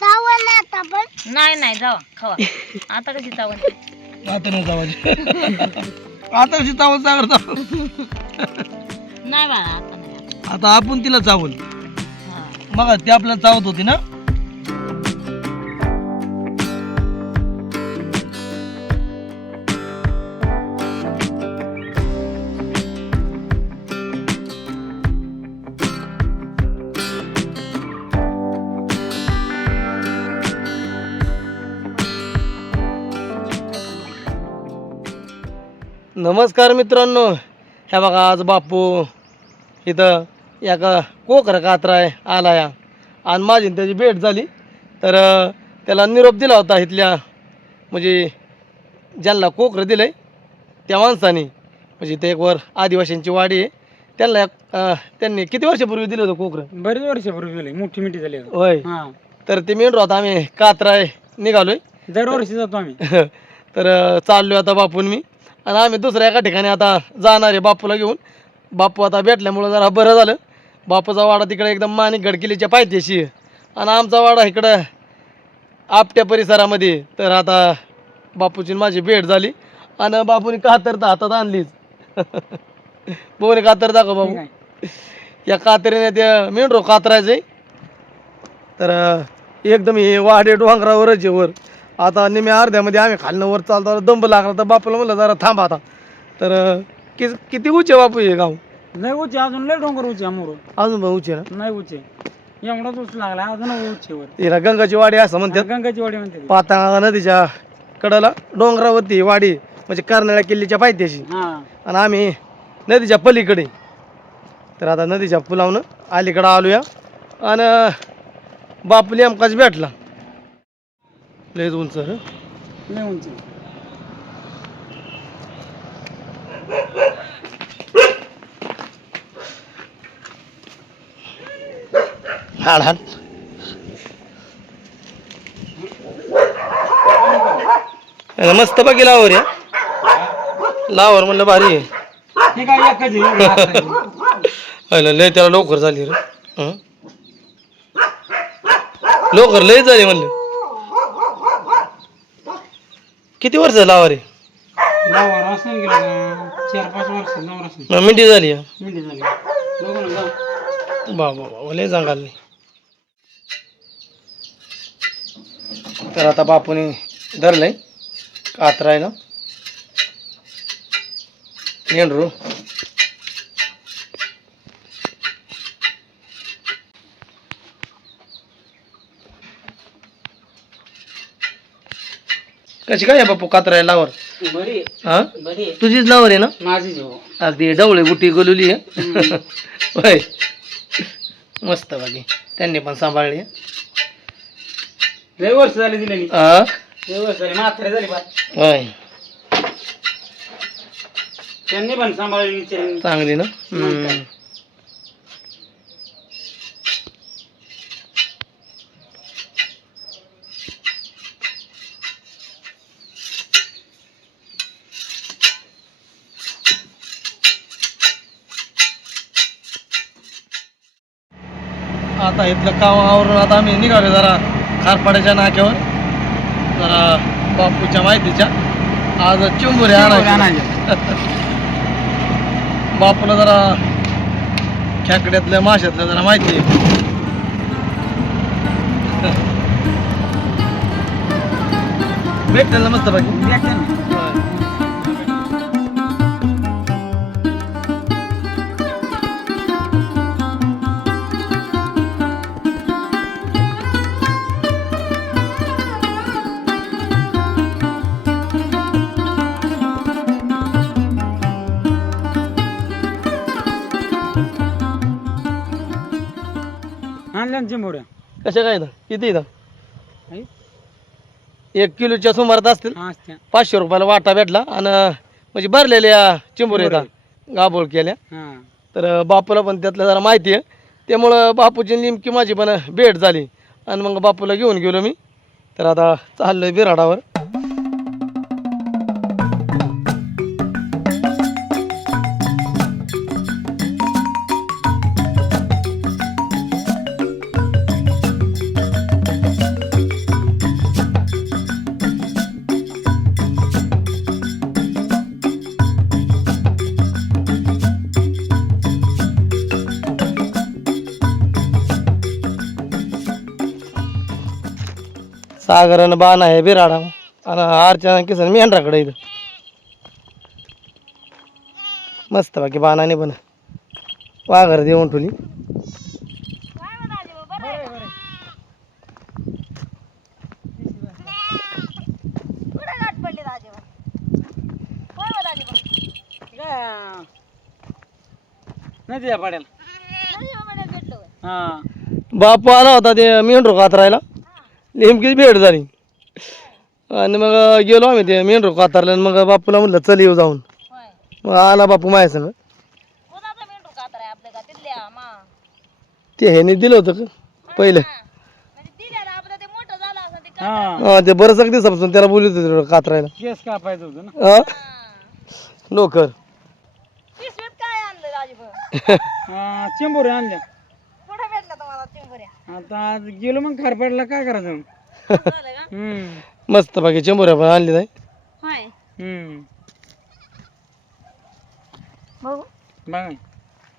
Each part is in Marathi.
चावल आता पण. नाही नाही जावा खावा. आता कशी चावल आता नाही चावायची. आता कशी चावल सागर चावल नाही बाळा आता नाही. आता आपण तिला चावल. मग ती आपल्याला चावत होती ना? नमस्कार मित्रांनो. ह्या बघा आज बापू इथं एका कोकर कात्राय आला या आणि माझी त्याची भेट झाली. तर त्याला निरोप दिला होता इथल्या म्हणजे ज्यांना कोकरं दिलं आहे त्या माणसाने. म्हणजे ते एक वर आदिवासींची वाडी आहे. त्यांना त्यांनी किती वर्षापूर्वी दिलं होतं कोकरं? बरेच वर्षापूर्वी झाले मोठी मिठी झाली आता. होय. हा. तर ते मेंढर होता आम्ही कात्राय निघालोय. दरवर्षी जातो आम्ही. तर अं, चाललोय आता बापून मी. आणि आम्ही दुसऱ्या एका ठिकाणी आता जाणार आहे बापूला घेऊन. बापू आता भेटल्यामुळं जरा बरं झालं. बापूचा वाडा तिकडे एकदम माणिक गडकिलीच्या पायथ्याशी आणि आमचा वाडा इकडं आपट्या परिसरामध्ये. तर आता बापूची माझी भेट झाली. आणि बापूने कातर तर हातात आणलीच. बोने कातर दाखव बाबू? या कातरीने ते मेंढरो कातरायचं तर एकदम हे वाडे डोंगरावरच आहे वर. आता निम्या अर्ध्यामध्ये आम्ही खालनं वर चालतो. दंब लागला तर बापूला म्हणलं जरा थांबा आता. तर कि किती उचे बापू हे गाव? लय उचे अजून लय डोंगर उचे अमोर अजून पण उचे ना? नाही उचे एवढाच उच लागला अजून उचे वर. हिला गंगाची वाडी असं म्हणतात. गंगाची वाडी म्हणते ती. पाता नदीच्या कडेला डोंगरावरती वाडी म्हणजे कर्नाळ्या किल्लीच्या पायथ्याशी. हा. आणि आम्ही नदीच्या पलीकडे. तर आता नदीच्या पुलावनं अलीकडं आलोया. आणि बापूली आमकाच भेटला. लयच उंच रे. लय उंची हाड हाड मस्त बाकी लावर या लावर म्हणलं भारी आहे हे काय एकच आहे, एवढं हात आहे. अरे लय त्याला लवकर झाली रे हं? लवकर लय झाली म्हणलं किती वर्ष गेलं? चार पाच मिठी झाली आहे. मिठी झाली. बघू ना जाऊ. बा बा बा लय सांगाल नाही तर आता बापूने धरलंय. कातरायला. मेंढरू. कशी काय आहे बापू कातरायला लावर? बरी हा? बरी. तुझीच लावर आहे ना? माझीच हो. अगदी डवळे बुटी गोलुली आहे. होय. मस्त बाकी. त्यांनी पण सांभाळली. लय वर्ष झाली दिलेली हा? लय वर्ष झाली. म्हातारे झाली बात होय. त्यांनी पण सांभाळली. चांगली ना? हम्म. आता इथलं कामावरून आता आम्ही निघालो जरा खारपाड्याच्या नाक्यावर. जरा बापूच्या माहितीच्या. आज चिंबुरे आणायचे. बापूला जरा खेकड्यातल्या माशातल्या जरा माहिती आहे. भेटेल ना मस्त बाकी ना चिंबोऱ्या कशा काय इथं? किती इथं? आहे? एक किलोच्या सुमारात असतील. हा असत्या. पाचशे रुपयाला वाटा भेटला आणि म्हणजे भरलेल्या चिंबोऱ्या येतात गाबोळ केल्या. हा. तर बापूला पण त्यातलं जरा माहिती आहे. त्यामुळं बापूची नेमकी माझी पण भेट झाली. आणि मग बापूला घेऊन गेलो मी. तर आता चाललोय बिराडावर सागरन बाण आहे बिराडा आणि अर्चना किसन मेंढराकडे इथं. मस्त बाकी बाणाने पण. वाघर देऊन ठेवली. नाही द्या पाड्याला. हा. बापू आला होता ते मेंढरू कातरायला नेमकीच भेट झाली. आणि मग गेलो आम्ही ते मेंढरू कातरला आणि मग बापूला म्हणलं चल येऊ जाऊन. मग आला बापू माझ्या संग. कोणाचा मेंढरू कातर आहे आपल्या का? तिथल्या मा. ते ह्याने दिलं होतं का? पहिलं. म्हणजे दिल्याला आपलं ते मोठं झालं असं ते हा. हा ते बरंच अगदी समजून त्याला बोलत होते कातरायला. केस कापायचं होतं ना? हा? नोकर पिशवीत काय आणलं राजभाऊ हा, चिंबोरे आणल्या. चिंबऱ्या आता आज गेलो मग खारपाडला. काय करायचं मग? झालं का? हम्म. मस्त बाकी चंबोऱ्या पण आणली नाही. होय. हम्म. बघू. बघा.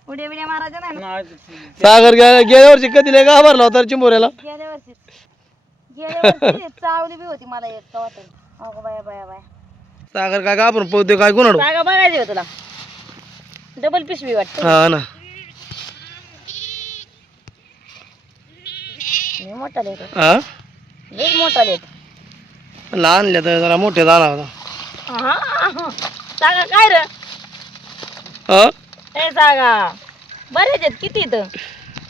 उड्या बिड्या मारायच्या नाही ना? ना आज सागर गेल्या गेल्या वर्षी कधी लय घाबरला होता चिंबोऱ्याला? गेल्या वर्षी. गेल्या वर्षी चावली बी होती मला एक अगं बाया बाया बाया. सागर काय घाबरून पोहते काय गुन्हा बघायची तुला? डबल पिशवी वाटते. हा ना. लय मोठा हा लेट आणल्या तर जरा मोठे झाला होता. जागा काय र? हा ए जागा. बरेच आहेत किती इथं?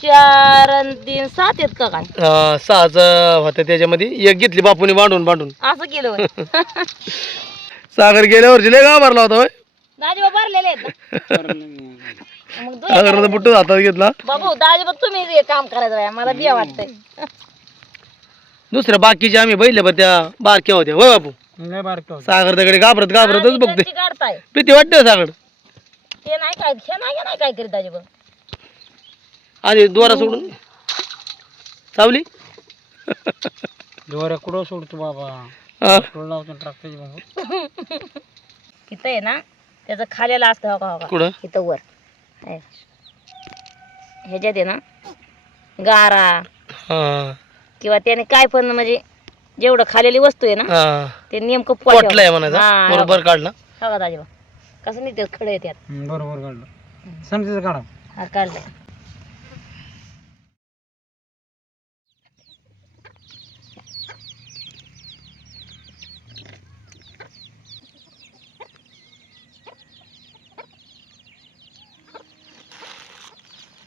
चार अन तीन सात आहेत का काय? हा, सहाच होत्या त्याच्यामध्ये. एक घेतली बापूने बांधून बांधून. असं केलं होय. सागर गेल्या वर्षी लय घाबरला होता होय. दाजीबा भरलेले आहेत ना? मग बुट्टू हातात घेतला? बाबू दाजीबा तुम्ही हे काम करायचं बाया मला बिया वाटतंय. दुसऱ्या बाकीचे आम्ही बैल बरं त्या बारक्या होत्या. होय बापू? लय बारका होता सागर दगडे घाबरत घाबरतच बघते. काढताय. भीती वाटते सागर ते नाही काय हे नाही हे नाही काय करीत दाजीबा आधी द्वारा सोडून. चावली दोऱ्या कुठं सोडतो बाबा? हा. कुठं लावतो ट्रॅक्टरची बाबा इथं आहे ना त्याचं खाल्याला असतं हो का हो का? कुठं? इथं वर. ह्याच्यात आहे ना गारा. हा. किंवा त्याने काय पण म्हणजे जेवढं खालेली वस्तू आहे ना हा. ते नेमकं. पोटलाय म्हणायचं. हा, बरोबर काढला. हो का दाजीबा कसं नाही ते खडे येतात हम्म, बरोबर काढलं. समजायचं काढा. हा काढलंय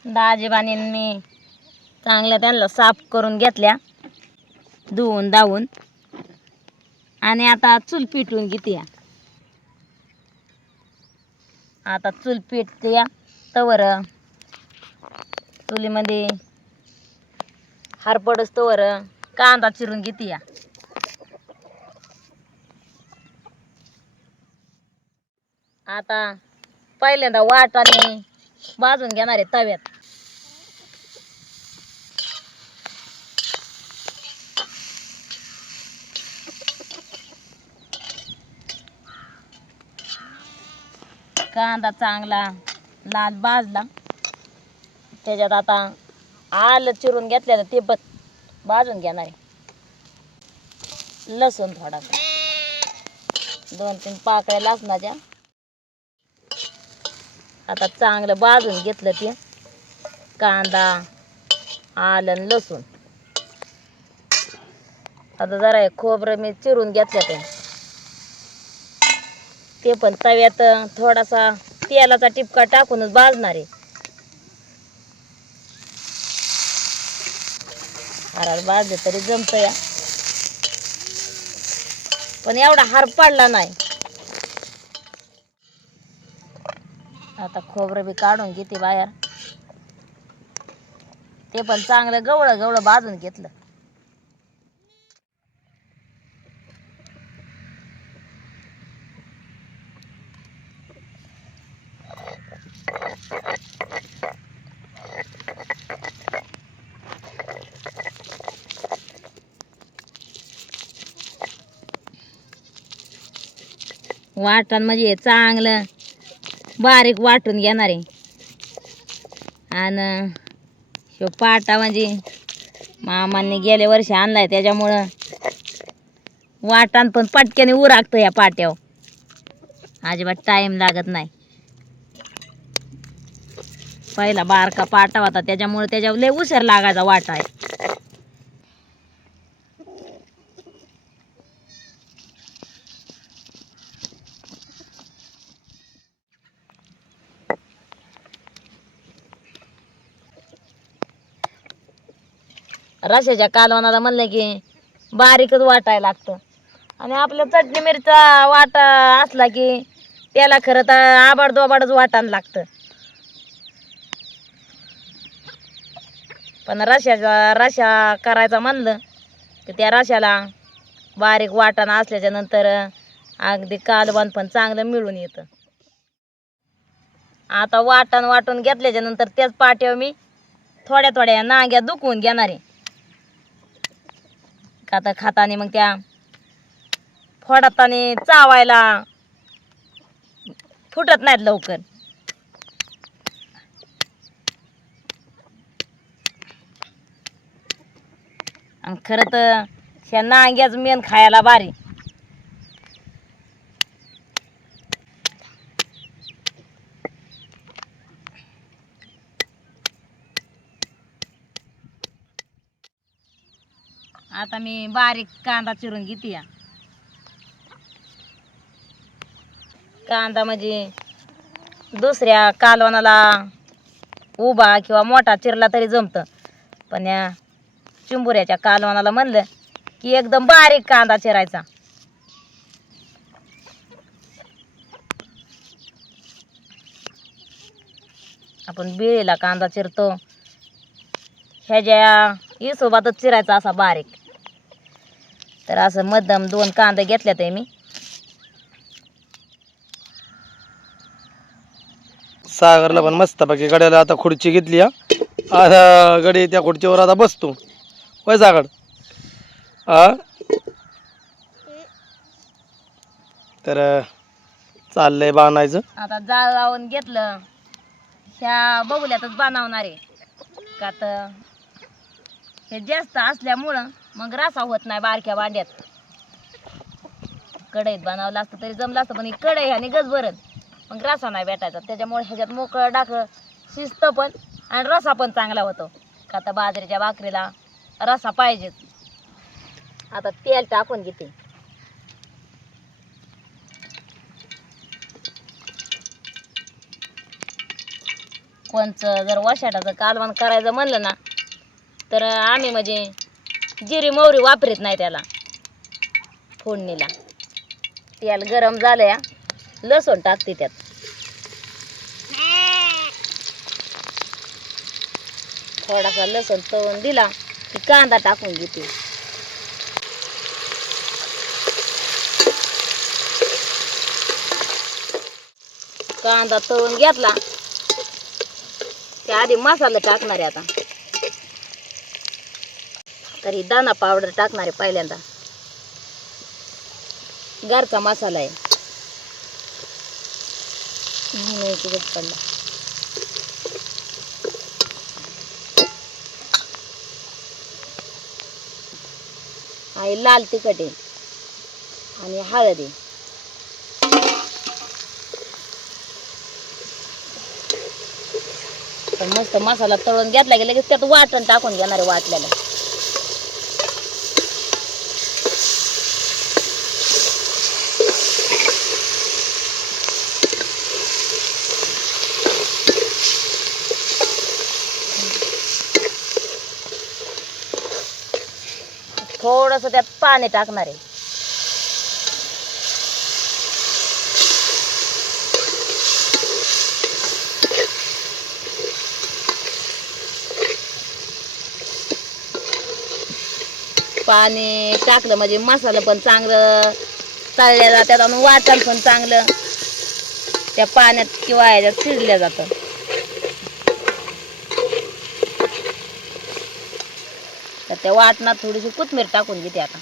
दाजीबाने मी चांगल्या त्यांना साफ करून घेतल्या धुवून दावून आणि आता चूल पिटून घेते आता चूल पेटते तवर चुलीमध्ये हारपडस तवर कांदा चिरून घेते या आता पहिल्यांदा वाट आणि भाजून घेणार आहे तव्यात. कांदा चांगला लाल भाजला. त्याच्यात आता आलं चिरून घेतलेलं ते पण भाजून घेणार आहे. लसूण थोडा. दोन तीन पाकळ्या लसणाच्या. आता चांगलं भाजून घेतलं ते. कांदा आलं लसूण. आता जरा खोबरं मी चिरून घेतलं ते ते पण तव्यात थोडासा तेलाचा टिपका टाकूनच भाजणार आहे. हाराला भाजले तरी जमत या. पण एवढा हार पडला नाही. आता खोबरं बी काढून घेते बाहेर. ते पण चांगलं गवळं गवळं भाजून घेतलं. वाटण म्हणजे हे चांगलं बारीक वाटून घेणार आहे. आणि ह्यो पाटा म्हणजे मामांनी गेल्या वर्षी आणलाय त्याच्यामुळं वाटाण पण पटक्याने उरागतं या पाट्यावर. अजिबात टाईम लागत नाही. पहिला बारका पाटा होता त्याच्यामुळे त्याच्यावर लय उशीर लागायचा वाटा आहे रशाच्या कालवणाला म्हणलं की बारीकच वाटायला लागतं. आणि आपलं चटणी मिरचा वाटा असला की त्याला खरं तर आबाड दोबाडच वाटायला लागतं. पण रशाचा रशा करायचा म्हणलं की त्या रशाला बारीक वाटाणा असल्याच्या नंतर अगदी कालवण पण चांगलं मिळून येतं. आता वाटण वाटून घेतल्याच्या नंतर त्याच पाट्यावर मी थोड्या थोड्या नांग्या दुखवून घेणार. आहे आता खाताने मग त्या फोडाताने चावायला फुटत नाहीत लवकर. आणि खरं तर ह्या नांग्याच मेन खायला भारी. आता मी बारीक कांदा चिरून घेते या. कांदा म्हणजे दुसऱ्या कालवणाला उभा किंवा मोठा चिरला तरी जमतं. पण या चिंबुऱ्याच्या कालवणाला म्हणलं की एकदम बारीक कांदा चिरायचा. आपण बिळीला कांदा चिरतो. ह्याच्या हिशोबातच चिरायचा असा बारीक. तर असं मध्यम दोन कांदे घेतल्यात आहे मी. सागरला पण मस्त बाकी गड्याला आता खुर्ची घेतली आता गडी त्या खुर्चीवर आता बसतो. होय सागड हा? तर चाललंय बाणायचं आता जाळ लावून घेतलं. ह्या बघुल्यातच बनवणार आहे. का तर हे जास्त असल्यामुळं मग रासा होत नाही बारक्या भांड्यात. कढईत बनवलं असतं तरी जमलं असतं पण ही कढई आणि गज भरत मग रासा नाही भेटायचा. त्याच्यामुळे ह्याच्यात मोकळं डाक शिजतं पण आणि रसा पण चांगला होतो. का आता बाजरीच्या भाकरीला रसा पाहिजेच. आता तेल टाकून घेते. कोणचं जर वशाटाचं कालवण करायचं म्हणलं ना तर आम्ही म्हणजे जिरी मोहरी वापरत नाही त्याला. फोडणीला. तेल गरम झालं या लसूण टाकते त्यात. थोडासा लसूण तळून दिला की कांदा टाकून घेते. कांदा तळून घेतला. त्या आधी मसाला टाकणार आहे आता. तरी दाना पावडर टाकणार आहे पहिल्यांदा. गारचा मसाला आहे. म्हणून पडला. आणि लाल तिखट आहे. आणि हळद आहे. मस्त मसाला तळून घेतला की लगेच त्यात वाटण टाकून घेणार आहे वाटल्याला. थोडस त्यात पाणी टाकणार आहे. पाणी टाकलं म्हणजे मसाला पण चांगलं तळल्या जातात आणि वाटण पण चांगलं. त्या पाण्यात किंवा ह्याच्यात शिजल्या जातं. त्या वाटणात थोडीशी कोथमीर टाकून घेते आता.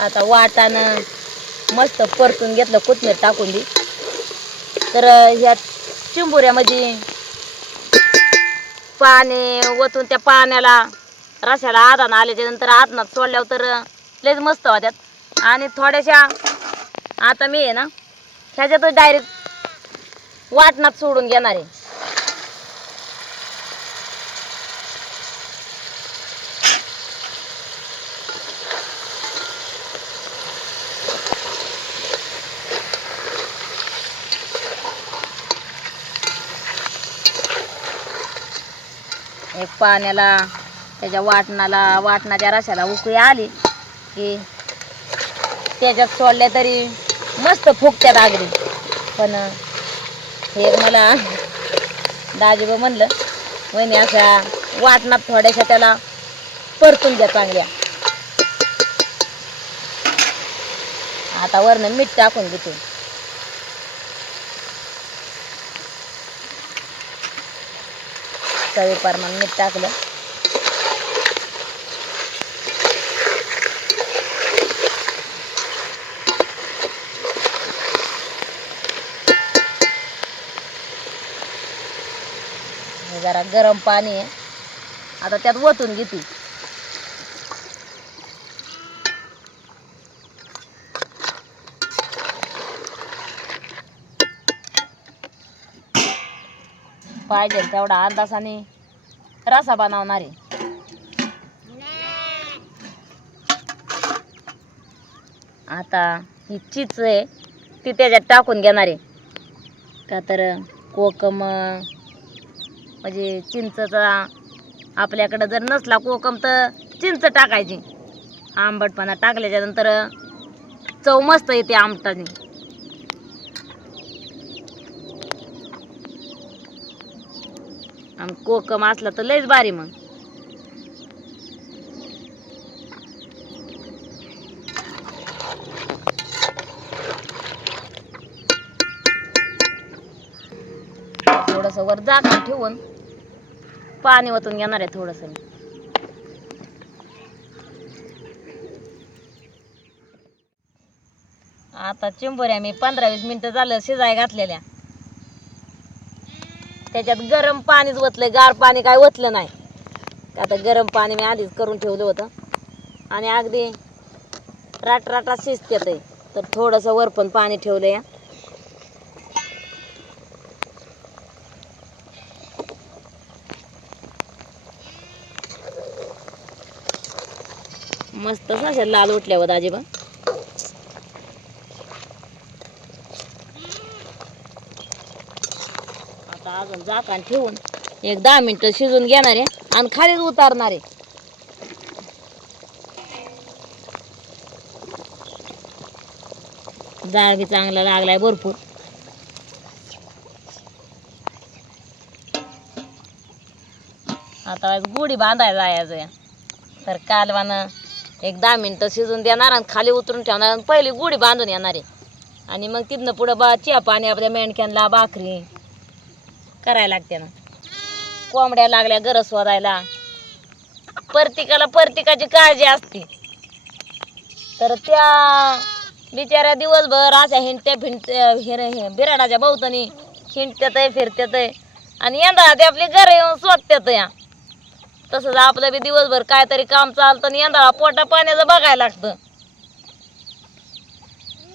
आता वाटानं मस्त परतून घेतलं कोथमीर टाकून दी. तर ह्या चिंबुऱ्यामध्ये पाणी ओतून त्या पाण्याला रश्याला आधान आल्याच्यानंतर आधनात सोडल्यावर तर लयच मस्त होत्यात. आणि थोड्याशा आता मी आहे ना ह्याच्यातच डायरेक्ट वाटणात सोडून घेणार आहे. एक पाण्याला त्याच्या वाटणाला वाटणाच्या रसाला उकळी आली की त्याच्यात सोडल्या तरी मस्त फुगत्यात आगरी. पण हे मला दाजीबा म्हणलं वहिनी अशा वाटणात थोड्याशा त्याला परतून द्या चांगल्या. आता वरनं मीठ टाकून घेतो. चवी प्रमाण मीठ टाकलं. जरा गरम पाणी आहे. आता त्यात ओतून घेते. पाहिजे तेवढा अंदाजाने रसा बनवणार. आहे आता ही चीच आहे ती त्याच्यात टाकून घेणार. आहे का तर कोकम म्हणजे चिंचचा आपल्याकडं जर नसला कोकम तर चिंच टाकायची. आंबटपणा टाकल्याच्यानंतर चव मस्त येते आमटाची आणि कोकम असला तर लयच भारी मग. थोडस वर जागा ठेवून पाणी ओतून घेणार आहे थोडस. आता चिंबोऱ्या मी पंधरा वीस मिनटं झालं शिजाय घातलेल्या. त्याच्यात गरम पाणीच ओतलंय गार पाणी काय ओतलं नाही. आता गरम पाणी मी आधीच करून ठेवलं होतं. आणि अगदी राट राटात शिजते ते तर थोडंसं वर पण पाणी ठेवलं या मस्तच अशा लाल उठल्यावर दाजीबा आता अजून झाकण ठेवून एक दहा मिनटं शिजून घेणार आहे आणि खालीच उतारणार आहे. जाळ बी चांगला लागलाय भरपूर. आता आज गुढी बांधायला जायचं तर कालवानं एक दहा मिनटं शिजून देणार आणि खाली उतरून ठेवणार आणि पहिली गुढी बांधून येणार आहे. आणि मग तिथनं पुढं बा चिया पाणी आपल्या मेंढक्यांना भाकरी करायला लागते ना. कोंबड्या लागल्या गरज शोधायला प्रत्येकाला प्रत्येकाची काळजी असते. तर त्या बिचाऱ्या दिवसभर अशा हिंडत्या फिंडत्या हिर हे बिराडाच्या भोवतानी हिंडत्यात आहे फिरत्यात आहे आणि यंदा ते आपली घरं येऊन स्वतत्यात या तसंच आपलं बी दिवसभर काहीतरी काम चालतं आणि यंदा पोटा पाण्याचं बघायला लागतं.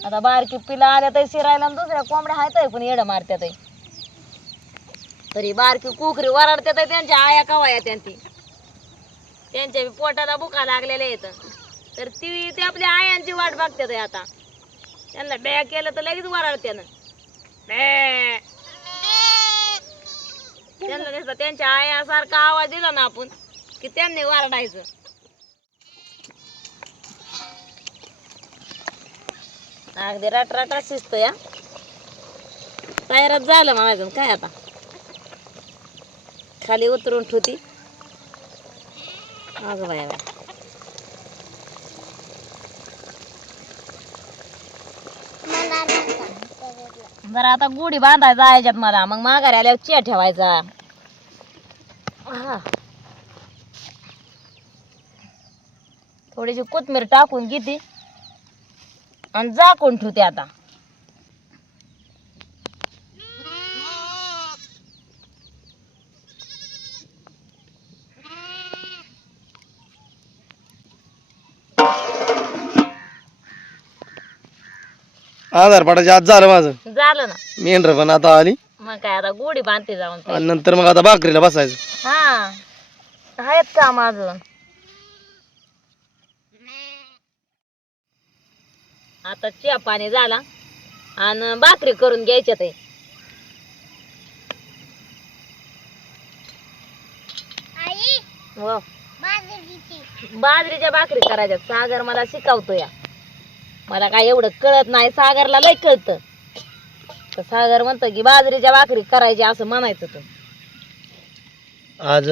आता बारकी पिला आल्या तरी शिरायला आणि दुसऱ्या कोंबड्या आहेत पण येडं मारत्यात आहे. तरी बारकी कुकरी वराडत्यात त्यांच्या आया कवाया त्यांची त्यांच्या बी पोटाला बुका लागलेल्या येत तर ती ते आपल्या आयांची वाट बघतात आहे आता. त्यांना बॅ केलं तर लगेच वराडते ना बॅ. त्यांना त्यांच्या आयासारखा आवाज दिला ना आपण. की त्यांनी वरडायचं. अगदी राट राटात शिजत या तयारच झालं माझं काय आता? खाली उतरून ठेवती. अगं बाय बाय. जरा आता गुढी बांधायचा याच्यात मला. मग माघारी आल्यावर चिया ठेवायचा. आहा. थोडीशी कोथमीर टाकून घेते. आणि झाकून ठेवते आता. आधार पाटाच्या आत झालं माझं. झालं ना. मेंढर पण आता आली. मग काय आता गोडी बांधते जाऊन. आणि नंतर मग आता भाकरीला बसायचं. हा. आहेत काम अजून आता चहा पाणी झाला आणि भाकरी करून घ्यायच्या ते. आई व बाजरीची. बाजरीच्या भाकरी करायच्या. सागर मला शिकवतो या. मला काय एवढं कळत नाही. सागरला लय कळतं. सागर म्हणतो की बाजरीच्या भाकरी करायची असं म्हणायचं तू. आज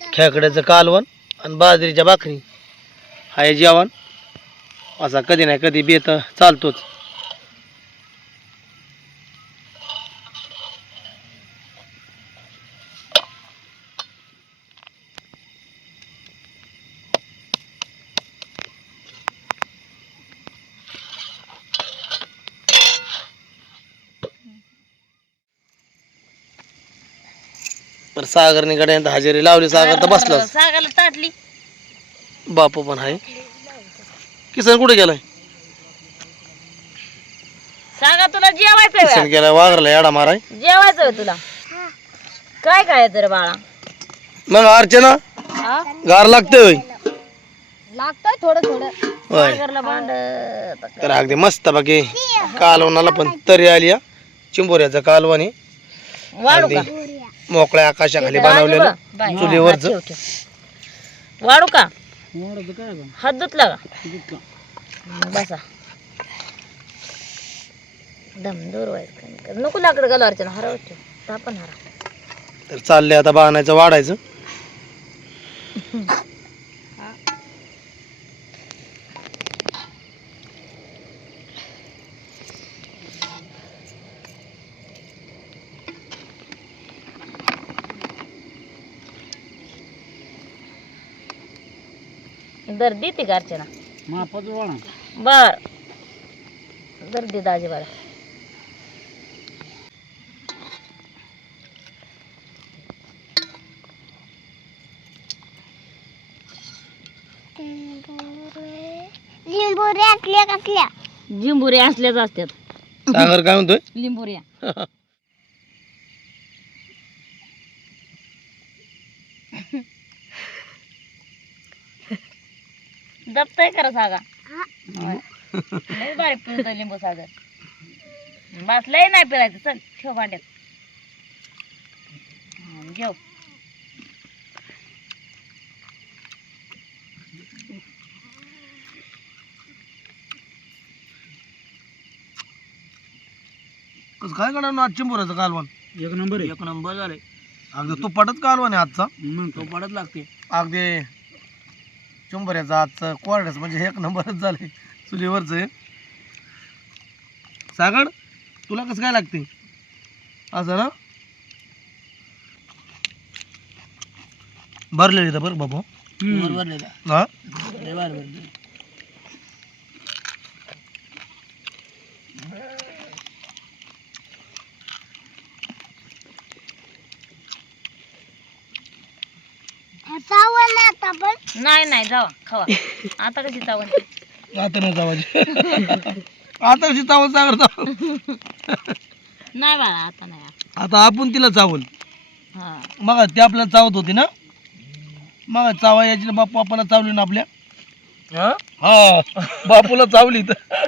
खेकड्याचं कालवण आणि बाजरीच्या भाकरी. हाय जेवण. असा कधी नाही कधी बेत चालतोच. तर सागरने कडे हजेरी लावली सागर तर बसलाच. सागरला ताटली. बापू पण आहे. किसन कुठे गेलाय? सागर तुला जेवायचं किसन गेलाय वाघरला याडा माराय. जेवायचं होय तुला. काय काय तर बाळा? मग अर्चना हा? गार लागते होय. लागतंय थोडं थोडं. होय. सागरला भांड तर अगदी मस्त बाकी. कालवणाला पण तरी आली या चिंबोऱ्याचं कालवण. आहे वाढू अगदी का? मोकळ्या आकाशाखाली बनवलेलं. चुलीवरचं. वाढू का? हात धुतला का. बसा. दम दूर व्हायचं नको लाकड घालू अर्चना हरव ठेव तापण हरा. तर चाललंय आता बाणायचं वाढायचं. दर देते का अर्चना? मापाचं बर. दर दे दाजी बरं लिंबोऱ्या असल्या कसल्या? जिंबुऱ्या असल्याच असतात सागर काय म्हणतोय? लिंबुऱ्या. दबतय करा सागा. लय भारी पिळतोय लिंबू सागर. बस लय नाही पिळायचं. चल ठेव भांड्यात. हं, घेऊ. कसं काय करणार ना चिंबोऱ्याचं कालवण? एक नंबर आहे. एक नंबर झाले अगदी तुपाटच कालवण आहे आजचा. मग तो पडत लागते. अगदी. चिंबोऱ्याचं आजचं कोरड्याचं म्हणजे एक नंबरच झाले चुलीवरचं सागर तुला कसं काय लागते असं ना? भरलेली तर बरं बाबू. भरलेला हा चावल आता पण नाही नाही जावा खावा. आता कशी चावण? आता नाही चावायची. आता कशी चावल सागर चावल नाही बाळा आता नाही आता. आपण तिला चावल हा. मग ती आपल्याला चावत होती ना? मग चावा यायची ना बापू आपल्याला चावली ना आपल्या? हा? बापूला चावली तर.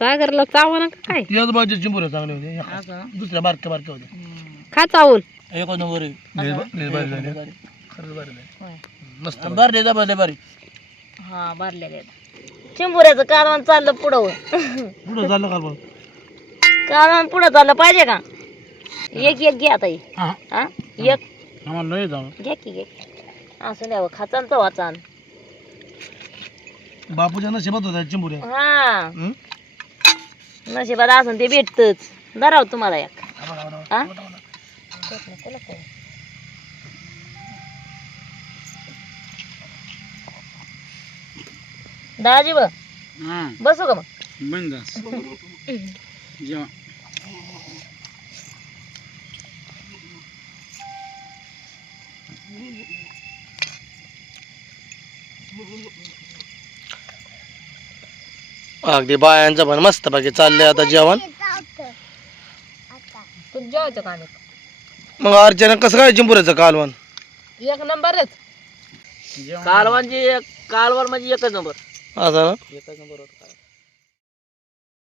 सागरला चावण काय? याच बाजूचे चिंबुऱ्या चांगले होते. दुसऱ्या बारक्या बारक्या होत्या. खा चावल एक नंबर खरंच भारी झाले. मस्त हा भरलेले आहेत. चिंबुऱ्याचं कालवण चाललं पुढं पुढं झालं का बघ? कालवण पुढं चाललं पाहिजे का? एक एक घ्या हे. हा? हा. एक. आम्हाला घ्या की घ्या की. असं द्यावं खाचांचं वाचान बापूच्या नशिबात होत्या चिंबुऱ्या. हा. हं? नशिबात असून ते भेटतच. धराव तुम्हाला एक. हा दाजी ब हा. बसू का मग? अगदी बायांचं पण मस्त बाकी चाललंय आता जेवण. तू जेवायचं का आम्ही? मग अर्चना कसं काय चिंपुऱ्याचं कालवण? एक नंबरच. जेवण. कालवण जे कालवण म्हणजे एकच नंबर. असं ना एकच नंबर